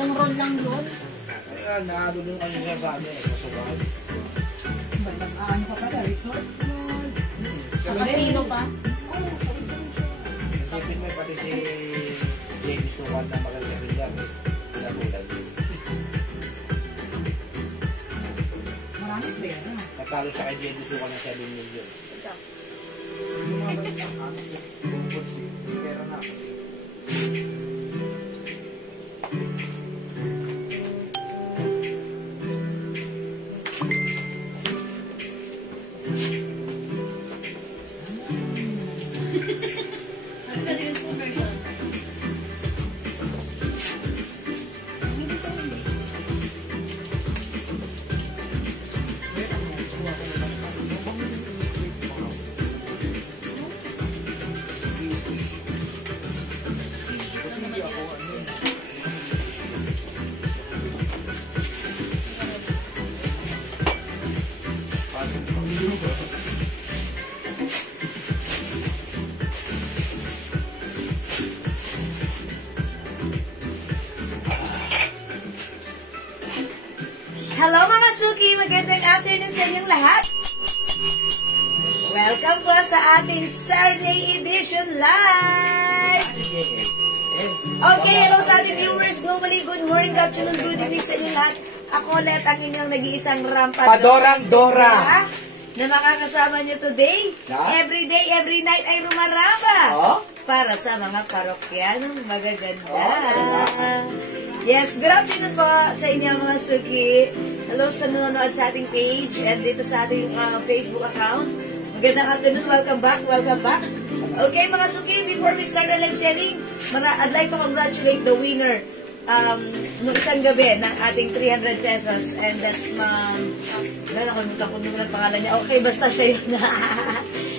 Ilang roll lang doon? Kaya naado din kasi siya sa amin. Masubahan. Balang-aan ka pala. Resort. Casino pa? Isipin mo pati si Jenny Suwan na magasabi dyan. Pinagulan. Maraming pera. Natalo siya kay Jenny Suwan ng 7 million. Pera na kasi. Hello mga Suki! Magandang afternoon sa inyong lahat! Welcome po sa ating Saturday edition live! Okay, hello sa ating viewers globally. Good morning, good afternoon, good evening sa inyong lahat. Ako ulit ang inyong nag-iisang rampa. Padorang Dora! Na makakasama nyo today. Every day, every night ay rumarama. Para sa mga parokyanong magaganda. Yes, good afternoon po sa inyo mga Suki. Hello sa nanonood sa ating page and dito sa ating Facebook account. Magandang afternoon, welcome back, welcome back. Okay mga Suki, before we start our live selling, I'd like to congratulate the winner nung isang gabi ng ating 300 pesos and that's Ma'am, nakalimutan ko nung pangalan niya. Okay, basta siya yun.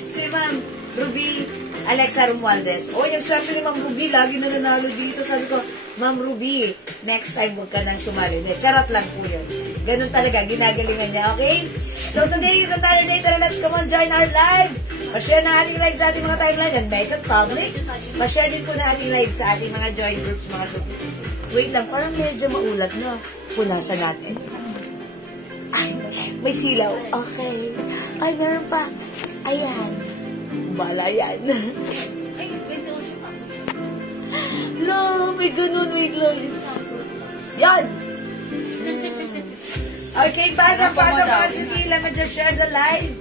Si Ma'am Ruby Alexa Romualdez. O, yung swerte ni Ma'am Ruby, lagi na nanalo dito. Sabi ko, Ma'am Ruby, next time huwag ka nang sumali. Charot lang po yun. Ganun talaga, ginagalingan niya, okay? So, today is a Saturday. Tara, let's come on, join our live. Pa-share na ating live sa ating mga timeline and make it public. Pa-share din po na ating live sa ating mga join groups, mga suki. Wait lang, parang medyo maulat na. Punasan natin. Ay, may silaw. Okay. Ay, meron pa. Ayan. Bala yan. Ay, ganito siya pa. No, may ganun, wait lang. Yan! Okay, pasok mga Suki. Let me just share the live.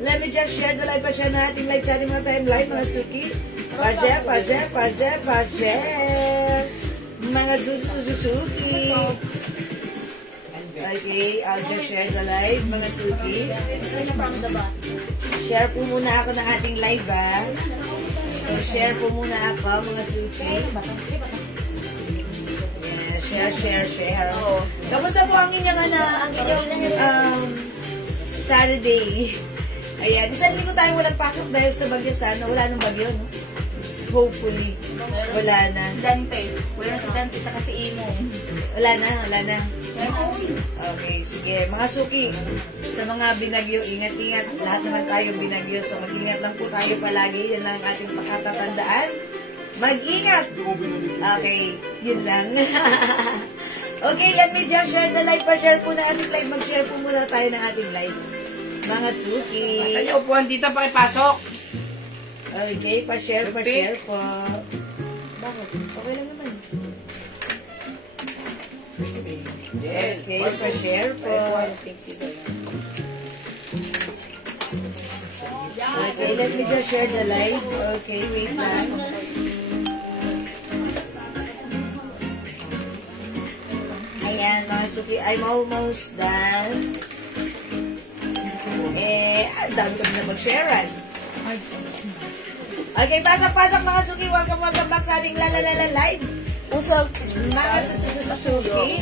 Let me just share the live. Pa-share na ating live sa ating mga time live, mga Suki. Pa-share. Mga Suzuki. Okay, I'll just share the live, mga Suki. Share po muna ako ng ating live, ha? So, share po muna ako, mga Suki. Yeah, share. Oh. Kamusta po ang inyong, Saturday? Ayan, isang linggo tayo walang pasok dahil sa bagyo sana. Wala nang bagyo, no? Hopefully. Wala na. Dante. Wala si Dante sa kasi Imong. Wala na. Okay, sige. Mga Suki, sa mga binagyo, ingat-ingat. Lahat naman tayo binagyo. So, mag-ingat lang po tayo palagi. Yan lang ang ating pakatatandaan. Mag-ingat! Okay, yun lang. Okay, let me just share the live. Pa-share po na ating live. Mag-share po muna tayo ng ating live. Mga Suki. Saan yung upuan dito pakipasok? Okay, pa-share po. Bakit? Okay lang naman. Okay, pa-share po. Okay, let me just share the live. Okay, wait lang. Ayan, mga Suki, I'm almost done. Ang dami ko na mag-sharean. Okay, pasok mga Suki. Welcome back sa ating lalalala live. Usap, mga Suki.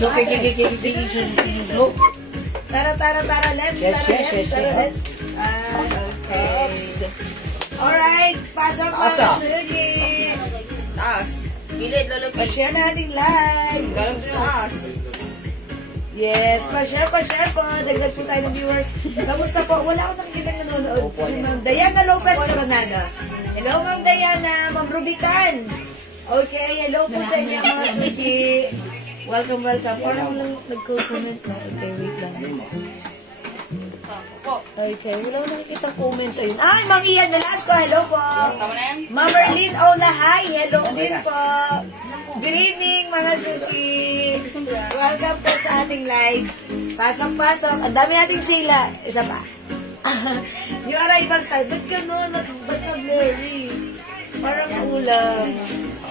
Tara, let's. Okay. Alright, pasok mga Suki. Taas. Bilid, lolo. Pa-share na ating live. Galang taas. Yes, pa-share po. Dagdag po tayo ng viewers. Kamusta po? Wala akong nakikita nanonood. Si Ma'am Diana Lopez Coronado. Hello, Ma'am Diana. Ma'am Rubican. Okay, hello po sa inyo mga Suki. Welcome, welcome. Parang lang nagko-comment na. Okay, wait lang. Okay, wala ko nakikita comments ayun. Ay, Ma'am Ian Velasco, hello po. Tama na yan? Ma'am Merlin Olahay, hello din po. Good evening, mga suki. Welcome po sa ating live. Pasok-pasok. Ang dami nating sila. Isa pa. New arrival side. Ba't gano'n? Ba't na-blurry? Parang ulam.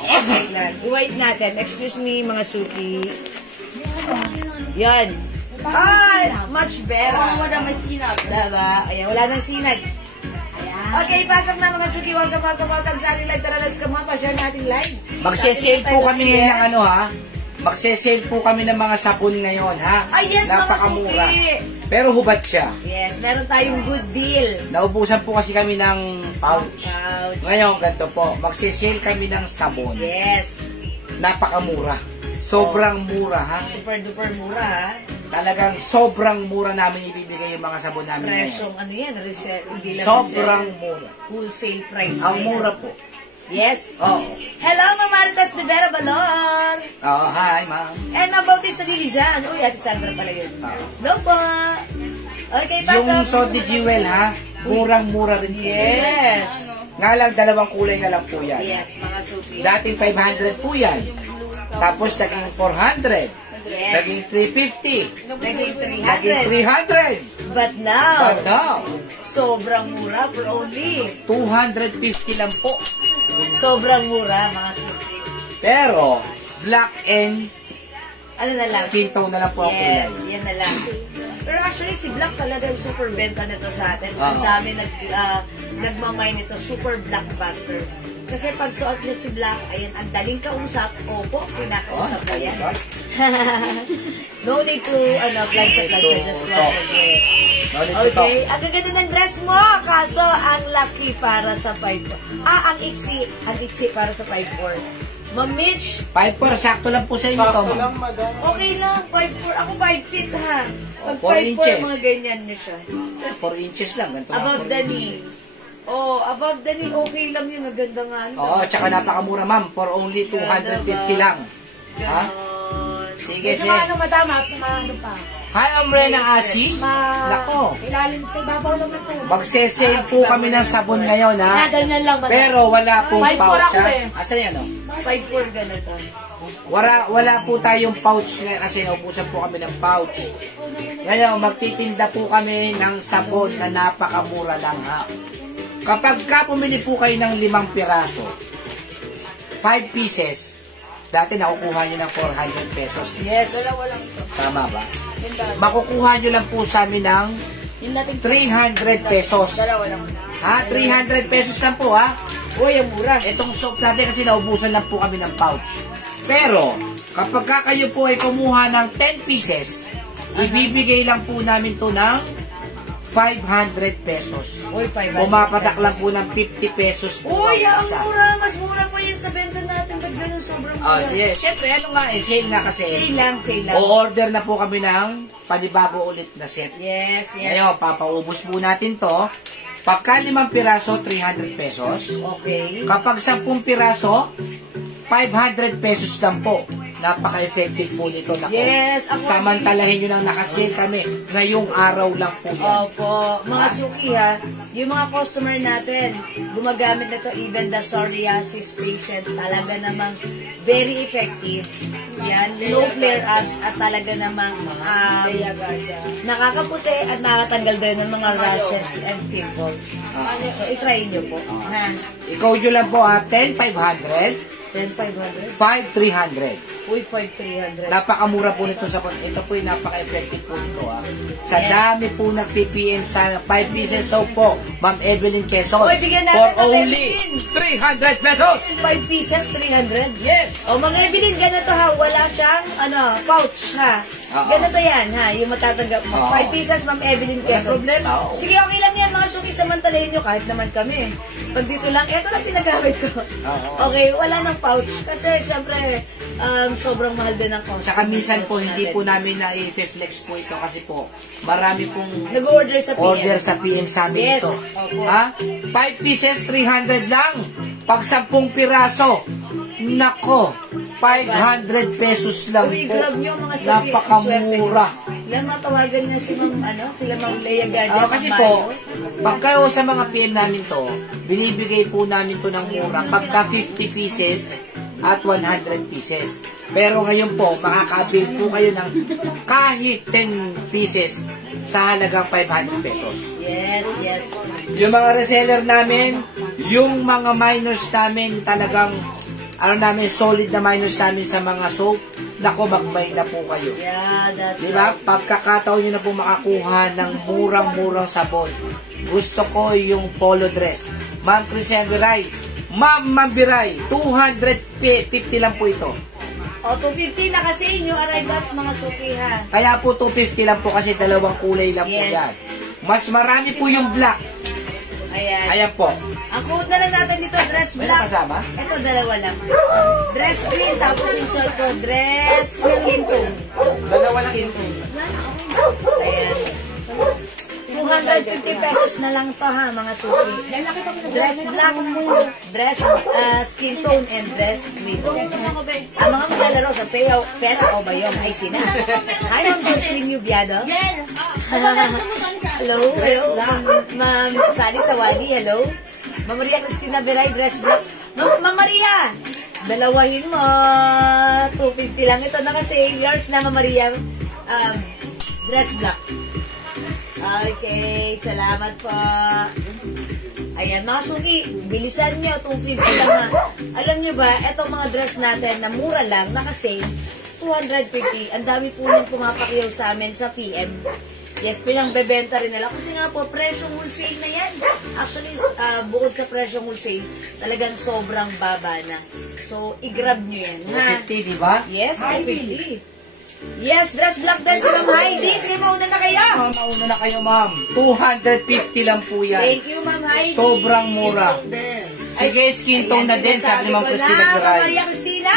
Okay lang. I-wipe natin. Excuse me, mga suki. Yan. Ay, much better. Oo, madam, may sinag. Diba? Ayan, wala nang sinag. Okay, pasok na mga suki. Welcome sa ating live. Tara, let's come up. Pa-share natin live. Magsesale po kami ngayon ng ano ha. Magsesale po kami ng mga sabon ngayon ha. Ay, yes, napakamura. mga suki. Pero hubad siya. Yes, meron tayong good deal. Naubusan po kasi kami ng pouch. Pouch. Ngayon, ganito po. Magsesale kami ng sabon. Yes. Napakamura. Sobrang mura ha. Super duper mura ha. Talagang sobrang mura namin ibibigay yung mga sabon namin Presyong ngayon. ano yan, hindi lang Sobrang resell. mura. Wholesale price. Ang yan. mura po. Yes. Oo. Hello, Ma'am Maritas de Vera Balor. Oh, hi ma'am. And about this sa Lilizan. Uy, Ate Sandra pala yun. Hello po. Okay, pasok. Yung Sod de Jewel ha, murang-mura rin po. Yes. Nga lang, dalawang kulay na lang po yan. Yes, mga suki. Dating 500 po yan. Tapos naging 400. Yes. Naging 350. Naging Naging 300. But now, But now, sobrang mura for only. 250 lang po. Sobrang mura, mga suki. Pero, black and Ano na lang? skin tone na lang po ang Yes, kulay. yan na lang. Pero actually, si Black talaga yung super benta nito sa atin. Ang Oo. dami nagmamay nito, super blockbuster. Kasi pag suot nyo si Black, ayan, ang daling kausap. Opo, pinakausap ko yan. No need to, plancha, just wash again. No need to talk. Okay, ang gaganda ng dress mo. Kaso, ang laki para sa 5'4". Ang iksi para sa 5'4". Ma'am Mitch, 5'4", sakto lang po sa inyo to, ma'am. okay lang, 5'4". Ako 5 feet ha. Pag 4 inches. 5'4", mga ganyan niyo siya. 4 inches lang. Ganito lang, Above 4 the inches. knee. Oh, above the knee, okay lang yun. Maganda nga. Oo, tsaka napakamura, ma'am. For only 250 lang. Ha? Ganon. Sige, Medyo sige. maano madama, maano pa. Hi, Amrena Asi. Nako. Ilalim sa ibabaw lang ito. Magsesale po kami ng sabon ngayon, ha? Ganyan lang madama. Pero wala pong 5'4" pouch, ako ha? eh. Asan yan, o? 5'4" ganito. Wala po tayong pouch ngayon kasi naubusan po kami ng pouch. Ngayon, magtitinda po kami ng sabon na napakamura lang, ha? Kapag ka pumili po kayo ng 5 piraso, 5 pieces, dati nakukuha nyo ng 400 pesos. Yes. Dalawa lang ito. Tama ba? Yung dalawa. Makukuha nyo lang po sa amin ng Yung natin 300 pesos. Dalawa lang. Ha? 300 pesos lang po, ha? Uy, ang mura. Itong soap natin kasi naubusan lang po kami ng pouch. Pero, kapag ka kayo po ay kumuha ng 10 pieces, ibibigay lang po namin to ng 500 pesos. Uy, 500 Pumapatak pesos. lang po ng 50 pesos po Uy, ang ang isa. mura. Mas mura pa yan sa benta natin. Ba't ganun sobrang mura? Ah, sige. Siyempre, ano nga eh, sale nga kasi. Sale lang, sale lang. O-order na po kami ng panibago ulit na set. Yes, yes. Ngayon, papaubos po natin to. Pagka 5 piraso, 300 pesos. Okay. Kapag 10 piraso, 500 pesos lang po. Napaka-effective po nito. Nako. Yes, ako- Samantalahin nyo nang nakasale kami. Ngayong araw lang po yan. Opo, mga suki ha, yung mga customer natin, gumagamit na to, even the psoriasis patient, talaga namang very effective. Yan, no flare-ups at talaga namang nakakaputi at nakatanggal din ng mga rashes and pimples. So, itry nyo po. Ha? Ikaw nyo lang po 10,500, 10,500? 5,300. Uy, 5,300. Napakamura po nito sa ito po yung napaka-effective po nito Sa Yes. dami po nag-PPM sa 5 pieces soap po, Ma'am Evelyn Quezon. Uy, bigyan natin for ng only Evelyn. 300 pesos. 5 pieces, 300? Yes. O, Ma'am Evelyn, ganito ha, wala siyang, pouch ha. Oo. Ganito yan ha, yung matatanggap mo. Oo. 5 pieces, Ma'am Evelyn Walang Quezon. problema, oo. Sige, okay lang yan, mga suki, samantalahin nyo, kahit naman kami. Pag dito lang, eto lang pinagamit ko. Oo. Okay, wala nang pouch. Kasi, syempre, sobrang mahal din ang cost. Saka minsan po, hindi po namin na-flex po ito kasi po, marami pong Nag-order sa PM. order sa PM sa amin Yes. ito. Opo. Ha? 5 pieces, 300 lang. Pag 10 piraso, nako, 500 pesos lang Uy, po. grab nyo mga sabi. Napakamura. Yan, matawagan niya si Ma'am, sila Ma'am Lea Ganda. Kasi po, pagka sa mga PM namin to, binibigay po namin to ng mura pagka 50 pieces at 100 pieces. Pero ngayon po, makakabil po kayo ng kahit 10 pieces sa halagang 500 pesos. Yes, yes. Yung mga reseller namin, yung mga minors namin talagang solid na minors namin sa mga soap, nako, magbay na po kayo. Yeah, that's Diba? Pagkakataon nyo na po makakuha ng murang-murang sabon. Gusto ko yung polo dress. Ma'am Christian Biray, Ma'am Biray, 250 lang po ito. O, 250 na kasi yung arrivals mga suki ha. Kaya po 250 lang po kasi dalawang kulay lang po Yes. yan. Mas marami po yung black. Ayan. Ayan po. Ang code na lang natin dito, dress May black. nakasama? Ito, dalawa lang. Dress green, tapos yung short ko, dress skin tone. Dalawa lang. Skin tone. Ayan. 250 pesos na lang to ha, mga suki. Dress black, dress skin tone, and dress green. Ang mga maglalaro sa pera o bayong ay sina. Hi, Ma'am Jocelyn Yubiado. Hello, hello. Ma'am Sally Sawali, hello. Ma'am Maria Cristina Beray, dress black. Ma'am Maria, dalawahin mo. 250 lang ito na kasi yours na, Ma'am Maria. Dress black. Okay, salamat po. Ayan, mga suki, bilisan nyo, 250 lang ha. Alam nyo ba, etong mga dress natin na mura lang, naka-sale, 250. Ang dami po nang pumapakiyaw sa amin sa PM. Yes, pinangbebenta rin nila. Kasi nga po, presyong wholesale na yan. Actually, bukod sa presyong wholesale, talagang sobrang baba na. So, i-grab nyo yan, ha? 250, di ba? Yes, 250. Yes, dress black din si Ma'am Heidi. Sige, mauna na kayo. Mauna na kayo, ma'am. 250 lang po yan. Thank you, Ma'am Heidi. Sobrang mura. Sige, skin tone na din, sabi ni Ma'am Christina Ma'am Garay. Maria Cristina,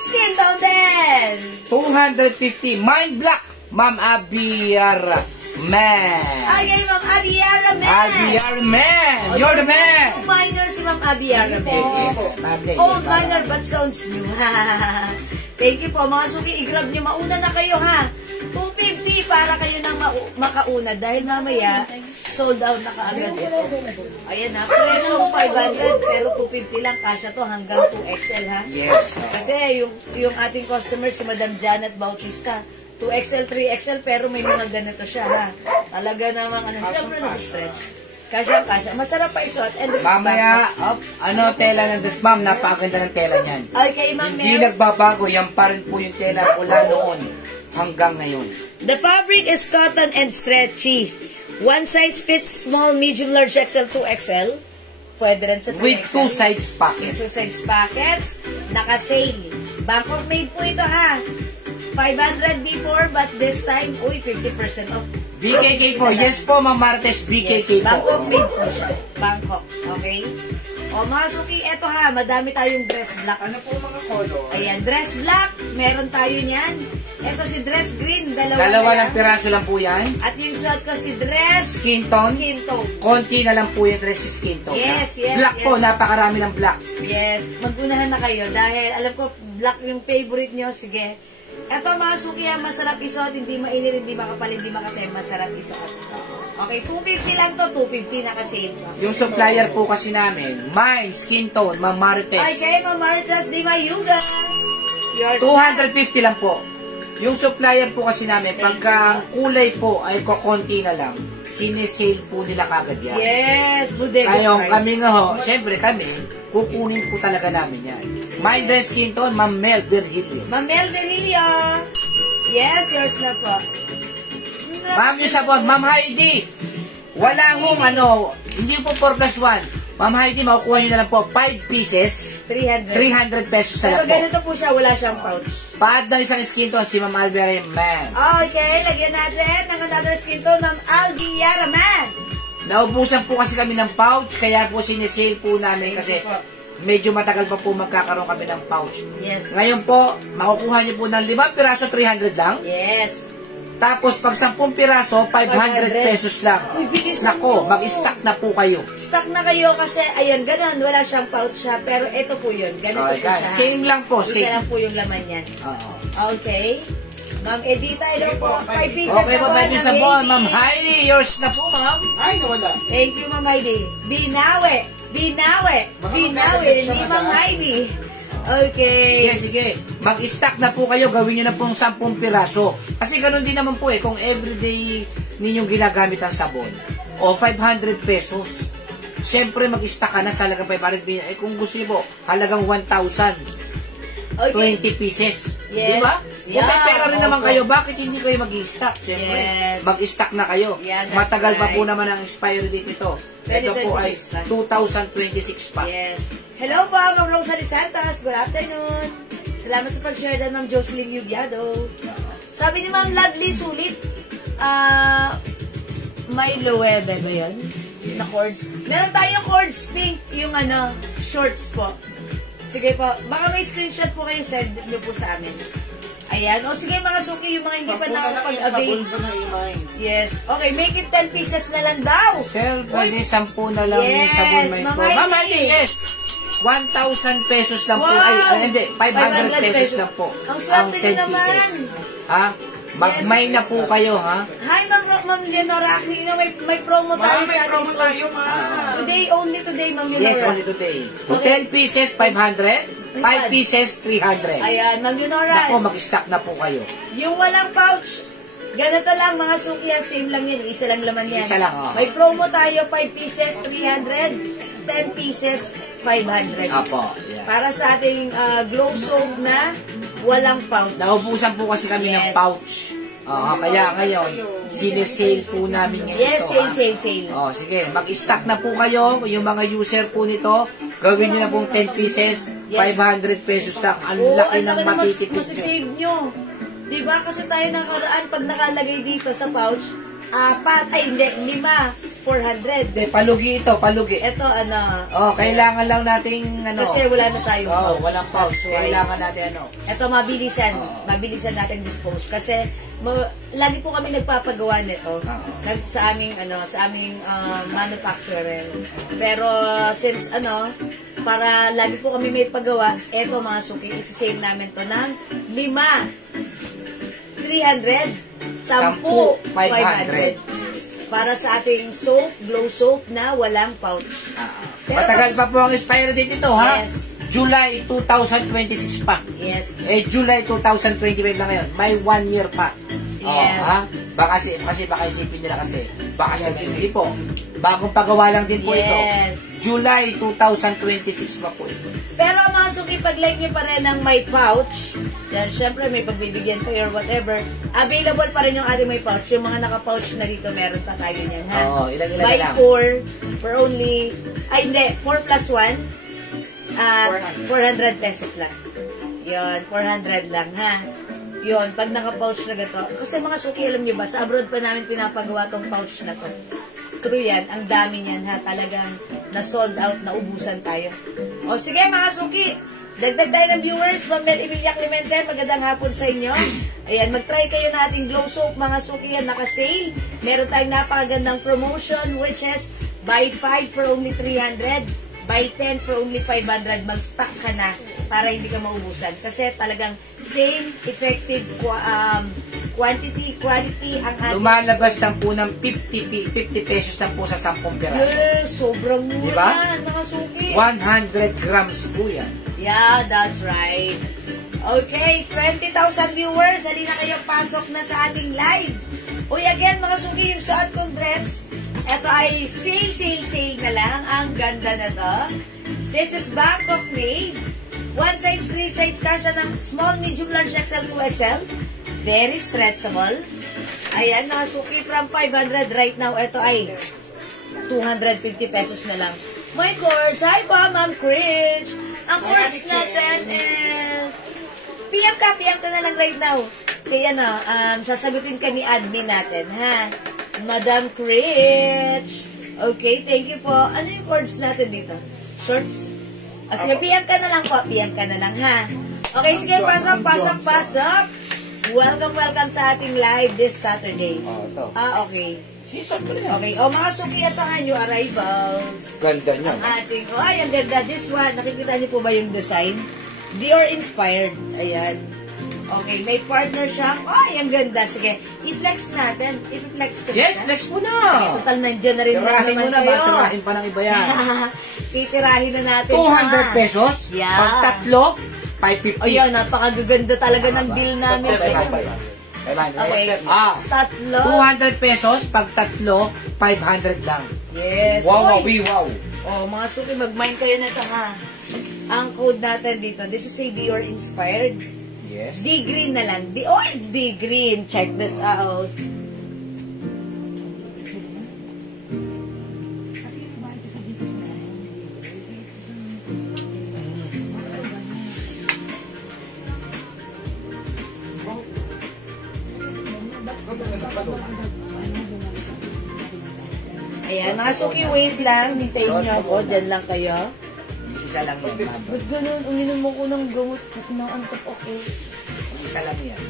skin tone din. 250. Mind black. Ma'am Abiara Man. Ay, Ma'am Abiara Man. Abiara Man. You're the man. Old minor si Ma'am Abiara Man. Old minor but sounds new. Thank you po, mga suki. I-grab nyo. Mauna na kayo, ha? 250 para kayo nang makauna. Dahil mamaya, sold out na kaagad ito. Ayan ha, presyong 500 pero 250 lang. Kasya to hanggang 2XL, ha? Yes. Kasi yung ating customer, si Madam Janet Bautista, 2XL, 3XL, pero may mga ganito siya, ha? Talaga namang, siyempre nasa-stretch. Kasya. Masarap pa isuot. And this Mamaya, tela ng dress, ma'am. Napakaganda ng tela niyan. Okay, Ma'am Hindi Mel. nagbabago. Yan pa rin po yung tela mula noon hanggang ngayon. The fabric is cotton and stretchy. One size fits small, medium, large, XL, 2XL. Pwede rin sa 2XL. With two sides With pocket. 2 size packets. Naka-sale. Bangkok made po ito, ha? 500 before, but this time, 50% off. BKK po. Yes po, Ma'am Martes. BKK Yes, Bangkok po. made po siya. Bangkok. Okay? O, mga suki, eto ha, madami tayong dress black. Ano po mga color? Ayan, dress black, meron tayo niyan. Eto si dress green, dalawa Dalawa na lang piraso lang po yan. At yung suot ko si dress Skin tone. skin tone. Konti na lang po yung dress skin tone. Yes, ha? yes, Black yes. po. Napakarami ng black. Yes, mag-unahan na kayo dahil alam ko black yung favorite nyo. Sige. Eto mga suki, masarap isuot, hindi mainit, hindi makapal, hindi makatem, masarap isuot. Okay, 250 lang to, 250 naka-sale. Yung supplier po kasi namin, mine, skin tone, Ma'am Marites. Ay, kay Ma'am Marites Di Mayuga. Yours 250 lang po. Yung supplier po kasi namin, pagka kulay po ay kokonti na lang, sinesale po nila kagad yan. Yes, bodega Kaya price. kami nga ho, syempre kami, kukunin po talaga namin yan. My dress skin tone, Ma'am Mel Virgilio. Ma'am Mel Verilio. Yes, yours na po. Ma'am yung sabon, Ma'am Heidi. Wala hong hindi po 4+1. Ma'am Heidi, makukuha nyo na lang po 5 pieces, 300. 300 pesos Pero na lang po. ganito po siya, wala siyang pouch. Paad ng isang skin tone, si Ma'am Alvera Man. Okay, lagyan natin ng another skin tone ng Albiara Man. Naubusan po kasi kami ng pouch, kaya po sinesale po namin kasi medyo matagal pa po magkakaroon kami ng pouch. Yes. Ngayon po, makukuha nyo po ng 5 piraso, 300 lang. Yes. Tapos pag 10 piraso, 500 pesos lang. Uy, bilis Nako, mo. mag-stock na po kayo. Stock na kayo kasi, ayan, ganun. Wala siyang pouch siya. Pero ito po yun. Ganito Okay, po siya. guys. Same lang po, Isa same. lang po yung laman yan. Oo. Okay. Ma'am Edita, hello po. 5 pieces Okay po, sa baby buwan sa ng buwan. baby. Ma'am Heidi, yours na po, ma'am. Ay, nawala. Thank you, Ma'am Heidi. Binawi. Binawi. Binawi. Ni Ma'am Heidi. Okay. Sige. Mag-stock na po kayo. Gawin nyo na pong 10 piraso. Kasi ganun din naman po kung everyday ninyong ginagamit ang sabon. O 500 pesos. Siyempre, mag-stock ka na sa halagang 500. Kung gusto nyo po, halagang 1,000. Okay. 20 pieces. Yes. Di ba? Kung may Yeah, pera rin naman opo. kayo, bakit hindi kayo mag-stock? Siyempre, Yes. mag-stock na kayo. Yeah, that's Matagal pa po right. naman ang expiry date ito. Ito po ay 2026 pa. 2026 pa. Yes. Hello po, Ma'am Rosalie Santos. Good afternoon. Salamat sa pag-share din, Ma'am Jocelyn Yubiado. Sabi ni Ma'am Lovely Sulit, may Loewe ba yun? Na cords. Meron tayong cords pink, yung shorts po. Sige po, baka may screenshot po kayo, send nyo po sa amin. Ayan. O sige mga suki, yung mga hindi pa nakakapag-avail. Yes. Okay, make it 10 pieces na lang daw. Sir, pwede 10 na lang yung Yes, sabon may Ma'am po. Heidi. Ma'am Heidi, yes. 1,000 pesos lang po. Wow! Hindi, 500 pesos lang po. Ang swerte nyo 10 naman. pieces. Ha? Magmay na po kayo, ha? Hi, Ma'am Leonora Aquino. May promo tayo sa ating Today, only today, Ma'am Leonora. Yes, only today. So, 10 pieces, 500. 5 pieces, 300. Ayan, Ma'am Leonora. Nako, mag-stock na po kayo. Yung walang pouch, ganito lang mga suki, same lang yan. Isa lang laman yan. Isa lang, oh. May promo tayo, 5 pieces, 300. 10 pieces, 500. Apo, yeah. Para sa ating glow soap na walang pouch. Naubusan po kasi kami ng Yes. pouch. Kaya ngayon, sinesale po namin ngayon Yes, ito. sale. Sige, mag-stock na po kayo, yung mga user po nito, gawin nyo na pong 10 pieces, Yes. 500 pesos lang. Ang Oo, laki ng matitipid nyo. masisave nyo. Diba? Kasi tayo nakaraan, pag nakalagay dito sa pouch, 5, 400. Hindi, palugi ito, palugi. Ito, Kailangan lang nating, kasi wala na tayong pouch. walang pouch. That's why. Kailangan natin, Ito, mabilisan natin dispose. Kasi, lagi po kami nagpapagawa nito. Sa aming manufacturer. Pero, since, para lagi po kami may pagawa, eto mga suki, isi-sale namin to ng 5, 300, 10, 500. Para sa ating soap, glow soap na walang pouch. Matagal pa po ang expiry date ito, ha? Yes. July 2026 pa. Yes. July 2025 lang ngayon. May 1 year pa. Yes. Baka isipin nila baka hindi po. Bagong pagawa lang din po ito. Yes. July 2026 pa po ito. Pero mga suki, pag-like nyo pa rin ng may pouch, then syempre may pagbibigyan kayo or whatever, available pa rin yung ating may pouch. Yung mga naka-pouch na dito, meron pa tayo yan, ha? Oo, ilan na Buy lang. 4 for only, 4 plus 1, 400 pesos lang. Yun, 400 lang, ha? Yun, pag naka-pouch na gato. Kasi mga suki, alam nyo ba, sa abroad pa namin pinapagawa tong pouch na to. True yan, ang dami niyan, ha? Talagang na-sold out, naubusan tayo. O sige mga suki, dagdag tayo ng viewers. Ma'am Mel Emilia Clemente, magandang hapon sa inyo. Ayan, mag-try kayo na ating glow soap, mga suki, yan naka-sale. Meron tayong napakagandang promotion, which is buy 5 for only 300. Buy 10 for only 500, mag-stock ka na para hindi ka maubusan. Kasi talagang same, effective quantity, quality ang ating. Lumalabas lang po ng 50 pesos lang po sa 10 piraso. Yes, sobrang mura Diba? yan, mga suki. 100 grams po yan. Yeah, that's right. Okay, 20,000 viewers, halina kayo, pasok na sa ating live. Uy, again, mga suki, yung suot kong dress, ito ay sale na lang. Ang ganda na to. This is Bangkok made. One size, free size ka siya ng small, medium, large, XL, 2XL. Very stretchable. Ayan, mga suki, from 500 right now, ito ay 250 pesos na lang. My course, hi po, Ma'am Cringe. Ang course natin is PM ka na lang right now. Kaya sasagutin ka ni admin natin, ha? Madam Cringe. Okay, thank you po. Ano yung course natin dito? Shorts? Sige, PM ka na lang po. PM ka na lang, ha? Okay, sige, pasok. welcome sa ating live this Saturday. Oh, ito. Okay. Season ko na yan. Okay. O, mga suki, ito ang new arrivals. Ganda niya. Ang ating, ay, ang ganda. This one, nakikita niyo po ba yung design? Dior inspired. Ayan. Okay, may partner siya. Ay, ang ganda. Sige, i-flex natin. I-flex ko Yes, na. flex mo na. Sige, total nandiyan na rin Tirahin mo naman na, kayo. tirahin pa ng iba yan. Titirahin na natin. 200 pesos. Yeah. Pag tatlo, 550. Ayun, napakagaganda talaga ng deal namin. Okay. Tatlo. 200 pesos, pag tatlo, 500 lang. Yes. Wow, Oy. wow. Oh, mga suki, mag-mind kayo na ito, ha? Ang code natin dito, this is a Dior inspired. Yes. D-green na lang. D-green. Check this out. Ayan, mga suki, wait lang. Hintayin niyo ako. Diyan lang kayo. Isa lang yan, ma'am. Ba't ganun? Uminom mo ko ng gamot na antok ako. Isa lang yan.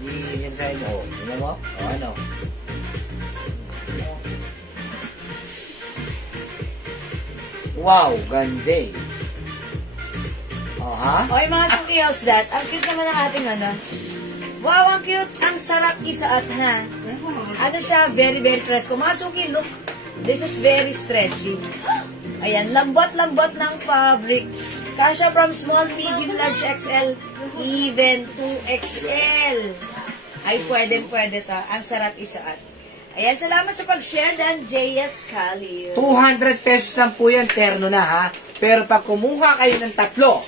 Hindi yan sa'yo mo. Tingnan mo? O ano? Wow, ganda eh. O ha? Okay, mga suki, how's that? Ang cute naman ng ating ano. Wow, ang cute. Ang sarap isaat, ha? Ano siya? Very, very fresco. Mga suki, look. This is very stretchy. Ayan, lambot-lambot ng fabric. Kasha from small, medium, large, XL, even 2XL. Ay, pwede ta. Ang sarap isaat. Ayan, salamat sa pag-share dan, JS Khalil. 200 pesos lang po yan, terno na ha. Pero pag kumuha kayo ng tatlo,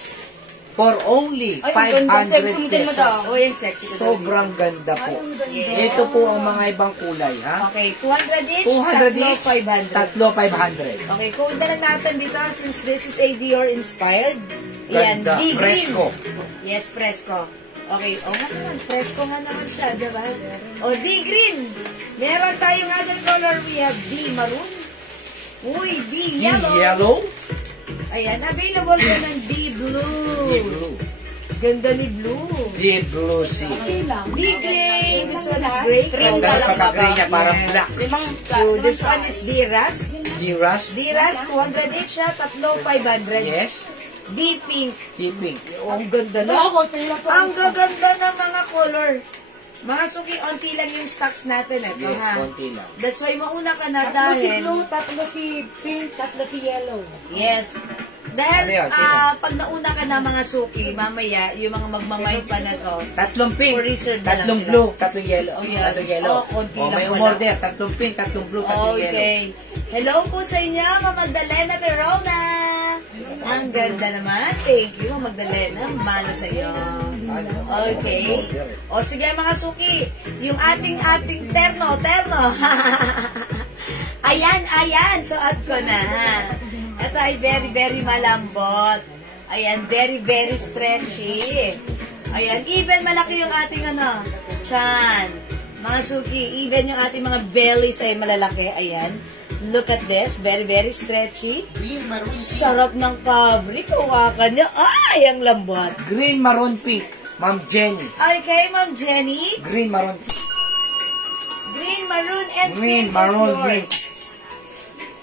for only Ay, ang ganda, 500 sexy mo din mo pesos. to. Oh, yung sexy ko. Sobrang ganda po. Yes. Ito po ang mga ibang kulay ha. Okay, 200 each, 200 tatlo, each, 500. tatlo 500. Okay, code na lang natin dito since this is a Dior inspired. Ayan, Ganda, D-green. fresco. Yes, fresco. Okay, o nga naman, fresco nga naman siya, diba? O, D-green. Meron tayong other color, we have D-maroon. Uy, D-yellow. Yellow. Ayan, available din ng D-blue. Blue. Ganda ni blue. Deep blue sea. D-gray. This one is gray. Cream Ganda ka lang pagka-gray niya, parang Yes. black. So, this one is D-rust. D-rust. D-rust, 200 each siya, tatlo, 500. Yes. D-pink. Deep pink. Oh, ang ganda na. Ang gaganda ng mga color. Mga suki, onti lang yung stocks natin. Ito, Yes, ha? konti lang. That's why mauna ka na Tatlo si dahil... blue, tatlo si pink, tatlo si yellow. Yes. Dahil, Ano yun? Sino? pag nauna ka na mga suki, mamaya, yung mga magmamay pa na to, Tatlong pink. For reserve na lang Tatlong sila. blue. Tatlong yellow. Oh, yeah. Tatlong yellow. Oh, konti Oh, lang may pala. umorder. Tatlong pink, tatlong blue, tatlong yellow. okay. Hello po sa inyo, Ma'am Magdalena Perona. Ang ganda naman. Thank you, Ma'am Magdalena. Mana sa iyo. Okay. O sige mga suki, yung ating terno. ayan, suot ko na. Ito ay very, very malambot. Ayan, very, very stretchy. Ayan, even malaki yung ating chan. Mga suki, even yung ating mga bellies ay malalaki. Ayan. Look at this. Very, very stretchy. Sarap ng fabric. Hawakan niya. Ay, ang lambot. Green, maroon, pink. Ma'am Jenny. Okay, Ma'am Jenny. Green, maroon, pink. Green, maroon, and Green, pink maroon, is green. yours.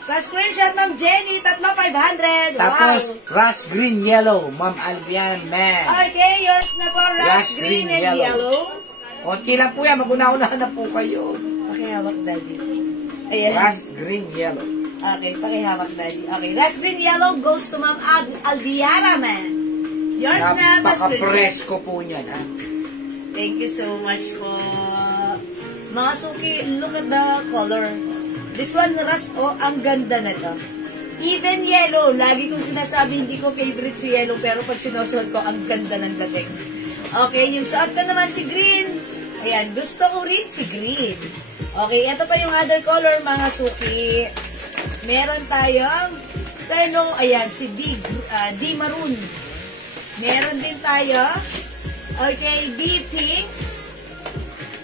Pa-screenshot, Ma'am Jenny. Tatlo, 500. Tapos, Wow. rust, green, yellow. Ma'am Alvian, man. Okay, yours na po. Rust, green, and yellow. Konti lang po yan. Mag-una-unahan na po kayo. Pakihawak, Daddy. Ayan. Rust, green, yellow. Okay, pakihawak, Daddy. Okay, rust, green, yellow goes to Ma'am Aldiara, man. Yours na, Mas Green. Napaka-presko po niyan, ha? Thank you so much po. Mga suki, look at the color. This one, rust, ang ganda na to. Even yellow, lagi kong sinasabi, hindi ko favorite si yellow, pero pag sinusuot ko, ang ganda ng dating. Okay, yung suot ko naman si green. Ayan, gusto ko rin si green. Okay, ito pa yung other color, mga suki. Meron tayong, ayan, si D maroon. Meron din tayo, okay, D pink.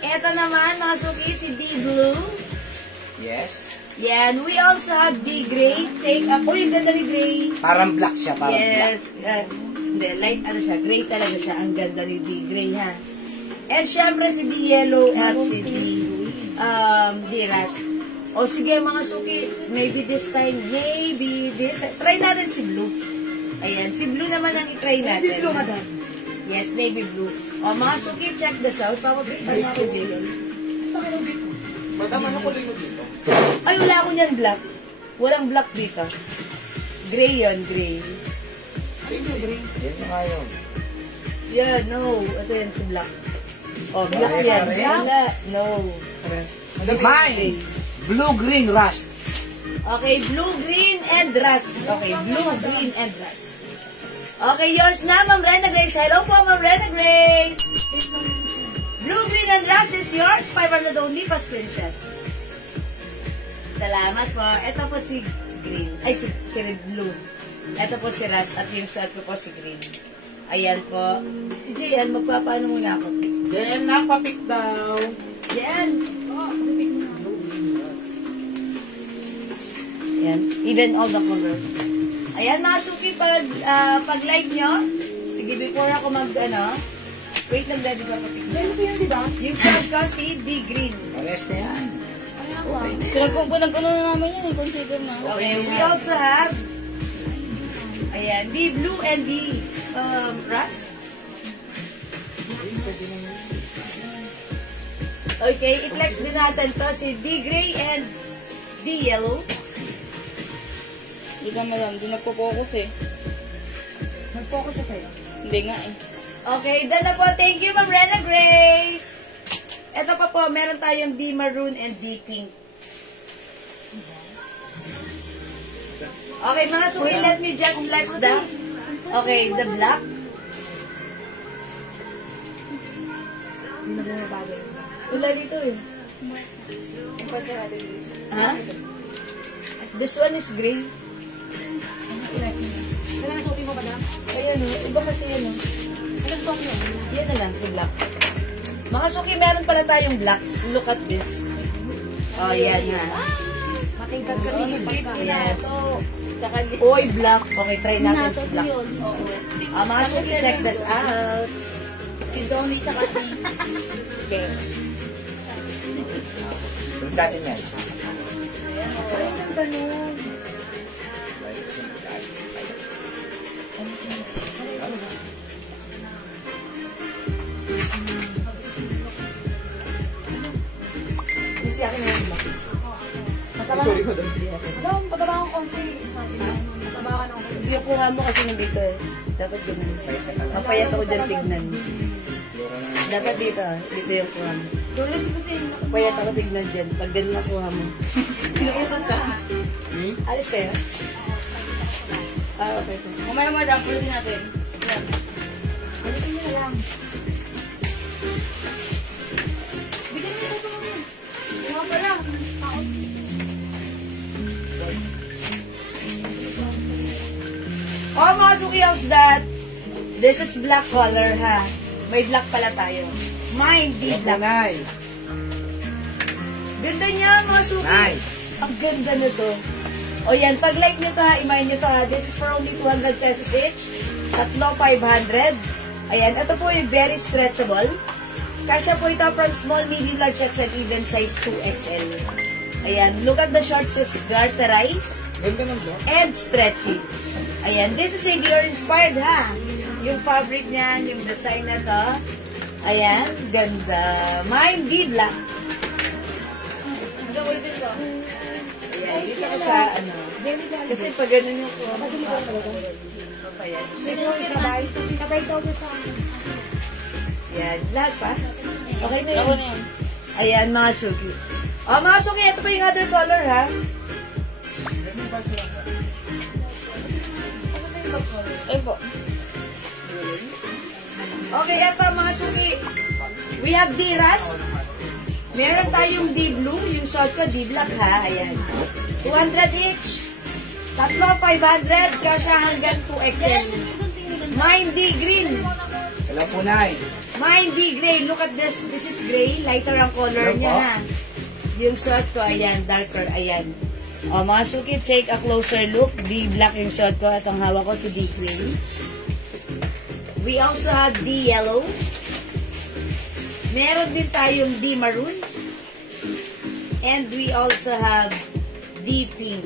Ito naman, mga suki, si D blue. Yes. Yan, we also have D gray. Take up. Oh, yung ganda ni gray. Parang black siya, parang black. Yes. Hindi, light, siya, gray talaga siya. Ang ganda ni D gray, ha? And syempre si D Yellow at si D Rust. O sige mga suki, maybe this time. Try natin si Blue. Ayan, si Blue naman ang i-try natin. Navy blue, madam. Yes, navy blue. O mga suki, check this out. Papapisa mga kaibigan. Madam, ano ko din mo dito? Ay, wala ko niyan black. Walang black dito. Gray yun, gray. Yan na nga yun. Yeah, no. Ito yan si black. Oh, black Pares yan. na rin? Wala. No. Mine, blue, green, rust. Okay, blue, green, and rust. Okay, blue, green, and rust. Okay, yours na, Ma'am Rena Grace. Hello po, Ma'am Rena Grace. Blue, green, and rust is yours. 500 only pa screenshot. Salamat po. Ito po si green. Ay, si blue. Ito po si rust. At yung set ko po si green. Ayan po. Si Jayan, magpapaano muna ako. Yan, nakapapik daw. Yan. Ayan. Even all the colors. Ayan, mga suki, pag-like nyo, sige, before ako wait lang, daddy, papatik. Ganun po yun, di ba? Yung set ko, si D green. Pares na yan. Pinag-ano na namin yan, consider na. Okay, we also have, ayan, D blue and D rust. Okay, i-flex din natin to si D gray and D yellow. Hindi ka madam, hindi nagpo-focus eh. Nag-focus siya sa'yo. Hindi nga eh. Okay, done na po. Thank you, Ma'am Rena Grace. Ito pa po, meron tayong D maroon and D pink. Okay, mga suki, let me just flex the black. Hindi na bumabago yun. Wala dito eh. Ha? This one is gray. Kaya nasuti mo, madam? Ayan o, iba kasi yan o. Anong song yun? Yan na lang, si black. Mga suki, meron pala tayong black. Look at this. Oh, yan ha. Matingkad ka rin. Yes. Tsaka Oy, black. Okay, try natin si black. Oo. Mga suki, check this out. Si Donnie tsaka si... Okay. Doon natin yan. Ay, ang ganun. Kasi akin na yung black. Sorry ko doon. Madam, pataba akong konti. Pataba ka ng konti. Hindi yung kuha mo kasi nandito eh. Dapat ganun. Mapayat ako dyan tignan. Dapat dito. Dito yung kuha mo. Tulad kasi... Mapayat ako tignan dyan. Pag ganun na kuha mo. Pinukisan ka. Alis kayo? Okay. Mamaya madam, pulutin natin. Yan. Balikin nyo na lang. Bigyan nyo na ito mo yun. Mga pala. Oh, mga suki, how's that? This is black color, ha? May black pala tayo. Mine, di black. Nay. Ganda niya, mga suki. Nay. Ang ganda nito. O yan, pag like nyo to ha, imayin nyo to ha. This is for only 200 pesos each. Tatlo, 500. Ayan, ito po yung very stretchable. Kasya po ito from small, medium, large, and even size 2XL. Ayan, look at the shorts. It's garterized Ganda ng black. and stretchy. Ayan, this is a Dior inspired ha. Yung fabric niyan, yung design na to. Ayan, ganda. Mine, di black. Hanggang ulit ito. Ayan, dito ka sa ano. Kasi pag ganun yung kuha, papayat. Pwede mo itabay. Itabay daw sa akin. Ayan, lahat pa. Okay na Ako yun. na yun. Ayan, mga suki. O, mga suki, ito pa yung other color ha. Ay po. Okay, ito mga suki. We have D-Rust. Meron tayong D-Blue. Yung short ko, D-Black ha. Ayan. 200 each. Tatlo, 500. Kasya hanggang 2XL. Mine D-Green. Hello po, Nay. Mine D-Gray. Look at this. This is gray. Lighter ang color niya ha. Yung short ko, ayan. Darker, ayan. O, mga suki, take a closer look. D-Black yung short ko. At ang hawak ko si D-Gray. We also have D-Yellow. Meron din tayong D maroon. And we also have D pink.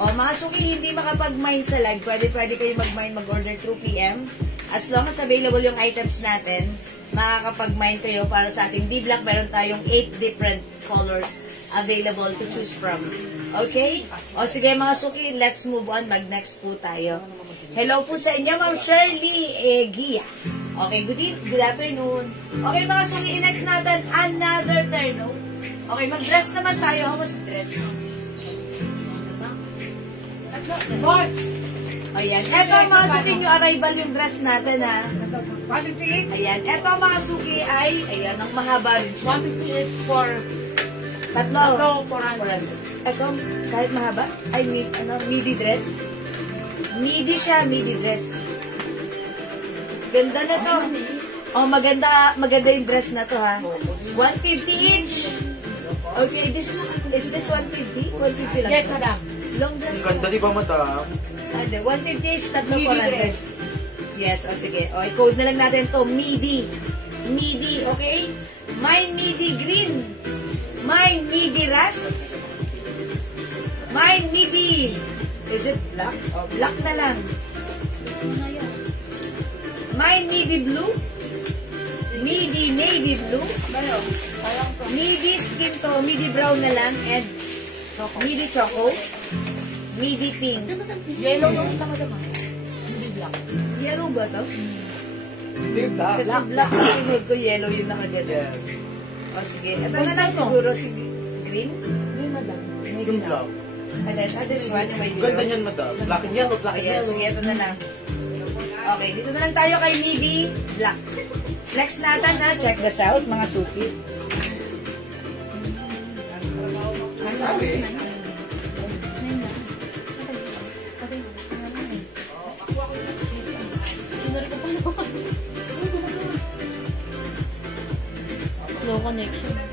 O, mga suki, hindi makapag-mine sa live. Pwede kayo mag-mine, mag-order through PM. As long as available yung items natin, makakapag-mine kayo para sa ating D-Block. Meron tayong 8 different colors available to choose from. Okay? O, sige mga suki, let's move on. Mag-next po tayo. Hello po sa inyo, Ma'am Shirley Egia. Okay, good afternoon. Okay, mga suki, next natin, another turn. Okay, mag-dress naman tayo. How much dress? Ayan. Eto mga suki, yung arrival yung dress natin, ha? Ayan. Eto mga suki ay, ayan, ang mahaba rin siya. 158 for Tatlo. 400. Eto, kahit mahaba, ay, midi dress. Midi siya, midi dress. Ganda na to. Oh, maganda yung dress na to, ha? 150 each. Okay, is this 150? 150 lang. Yes, madam. Long dress. Ang ganda, di ba, madam? 150 each, tatlo Midi 400. dress. Yes, o sige. O, i-code na lang natin to midi. Midi, okay? Mine midi green. Mine midi rust. Mine midi. Is it black? O, black na lang. Mine midi blue. Midi navy blue. Midi skin to. Midi brown na lang. And midi choco. Midi pink. Yellow yung isa, madam. Hindi black. Yellow ba to? Hindi ba? Kasi black yung sunod ko, yellow yung nakaganda. Yes. O sige, ito na lang siguro si green. Hindi, madam. May Yung ginaw. black. And then, this one, yung may Ganda niyan, madam. Black and yellow, black and Yes, yellow. sige, ito na lang. Okay, dito na lang tayo kay midi black. Next natin ha, check this out, mga suki. Sabi. Slow connection.